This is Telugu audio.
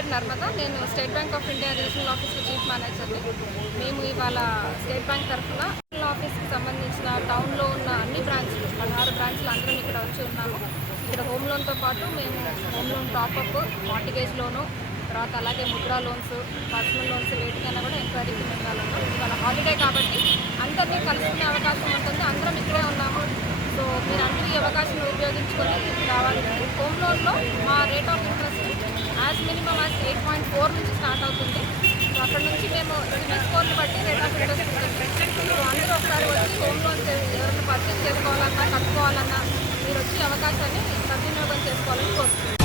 పేరు నర్మద. నేను state bank of India regional ఆఫీస్లో చీఫ్ మేనేజర్ని. మేము ఇవాళ స్టేట్ బ్యాంక్ తరఫున రీజనల్ ఆఫీస్కి సంబంధించిన టౌన్లో ఉన్న అన్ని బ్రాంచ్లు 16 బ్రాంచ్లు అందరం ఇక్కడ వచ్చి ఉన్నాము. ఇక్కడ హోమ్ లోన్తో పాటు మేము హోమ్ లోన్ టాపప్, మార్టిగేజ్ లోను, తర్వాత అలాగే ముద్రా లోన్స్, పర్సనల్ లోన్స్ వేటికైనా కూడా ఎంక్వైరీకి మేము వెళ్ళాము. ఇవాళ హాలిడే కాబట్టి అందరినీ కలుసుకునే అవకాశం ఉంటుంది. అందరం ఇక్కడే ఉన్నాము. సో మీరు అందరూ ఈ అవకాశం ఉపయోగించుకొని రావాలి. హోమ్ లోన్లో మా rate of interest as minimum as 8.4 నుంచి స్టార్ట్ అవుతుంది. సో అక్కడ నుంచి మేము సిబిల్ స్కోర్ని బట్టి రేట్ ఆఫ్ ఇంట్రెస్ట్ ఉంటుంది. సో అందరూ ఒకసారి వచ్చి హోమ్ లోన్స్ ఎవరైనా పర్చేస్ చేసుకోవాలన్నా, కట్టుకోవాలన్నా మీరు వచ్చి అవకాశాన్ని సద్వినియోగం చేసుకోవాలని కోరుతున్నాను.